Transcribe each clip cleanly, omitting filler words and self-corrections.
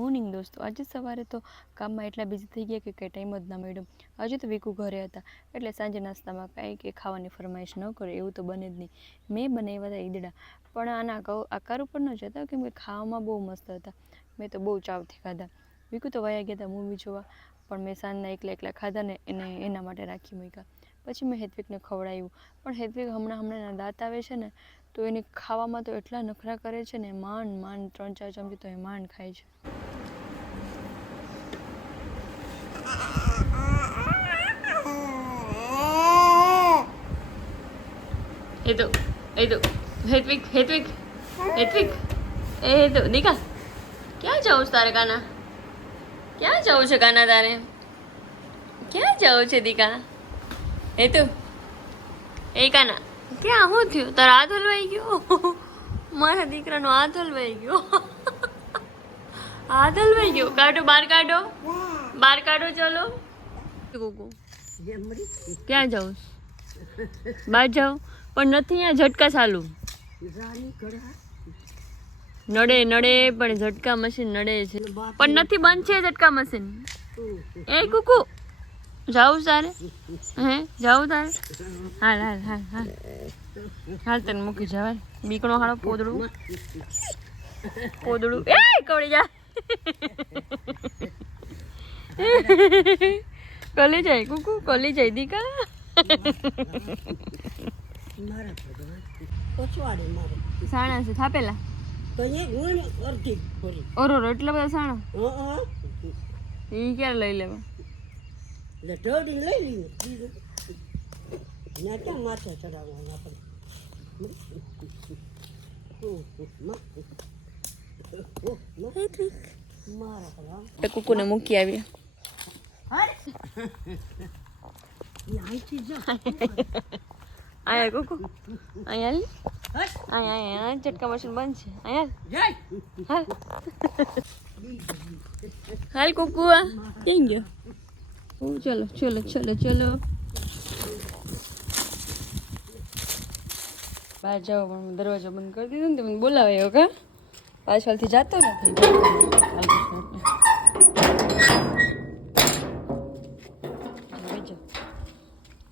Morning દોસ્તો, આજે સવારે તો કામમાં એટલા બિઝી થઈ ગયા કે કંઈ ટાઈમ જ ના મળ્યો. હજુ તો વિકુ ઘરે હતા એટલે સાંજે નાસ્તામાં કાંઈ કે ખાવાની ફરમાઈશ ન કરે એવું તો બને જ નહીં. મેં બનાવ્યા હતા ઈદડા, પણ આના આકાર ઉપર ન જતા કેમ કે ખાવામાં બહુ મસ્ત હતા. મેં તો બહુ ચાવથી ખાધા. વિકુ તો વયા ગયા હતા મૂવી જોવા, પણ મેં સાંજના એકલા ખાધા ને એના માટે રાખી મૂક્યા. પછી મેં હેત્વિકને ખવડાવ્યું, પણ હેત્વિક હમણાં દાંત આવે છે ને તો એને ખાવામાં તો એટલા નખરા કરે છે ને, માંડ 3-4 ચમચી તો એ માંડ ખાય છે. હેત્વિક દીકા ક્યાં જવું છે તારે? કાના ક્યાં જવું છે? કાના તારે ક્યાં જવું છે? દીકા કાના ક્યાં? શું થયું? તારો હાથ હલવાઈ ગયો? મારા દીકરાનો હાથ હલવાઈ ગયો. હાથ હલવાઈ ગયો. કાઢો, બહાર કાઢો, ચલો. ક્યાં જાઉં? બહાર જાઉં પણ નથી. અહીંયા ઝટકા ચાલુ નડે પણ ઝટકા મશીન નડે છે પણ નથી. બંધ છે ઝટકા મશીન. એ કુકુ જાઉં તારે? જાઉં તારે? હાલ તને મૂકી જવાય. બીકણો હાલો પોદડું એ કવડી જા. કલી જાય કુકુ, કલી જાય દીકા. સાણા છે થાપેલા ઓરો એટલા બધા સાણા એ ક્યારે લઈ લેવા? કુકુ ને મૂકી આવી. અહીંયા કુકુ અહીંયા ઝટકા મશીન બંધ છે. અહીંયા હાલ કુકુ ક્યાં ગયો? ચલો બહાર જાઓ, પણ દરવાજો બંધ કરી દીધો ને તો મને બોલાવે એવો કા પાછળથી જાતો નથી.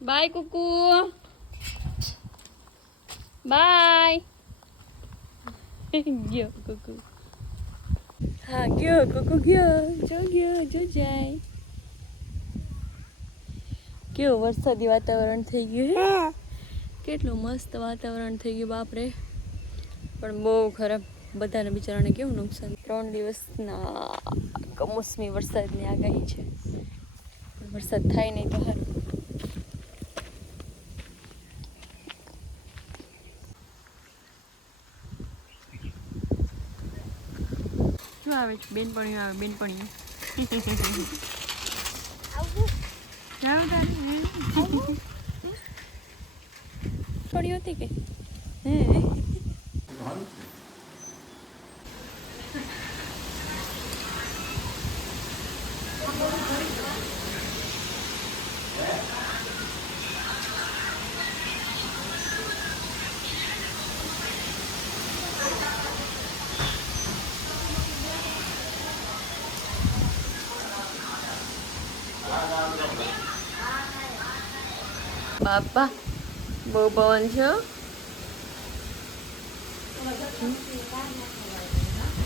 Bye Kuku, bye. ગયો કુકુ. હા ગયો કુકુ, ગયો જો જાય. કેવું વરસાદી વાતાવરણ થઈ ગયું. કેટલું મસ્ત વાતાવરણ થઈ ગયું બાપરે, પણ બહુ ખરાબ. બધાને બિચારાને કેવું નુકસાન. 3 દિવસના કમોસમી વરસાદની આગાહી છે. વરસાદ થાય નહીં તો સારું. શું આવે છે? બેનપણીઓ આવે. બેનપણીઓ હતી કે બાપા બહુ પવન છે.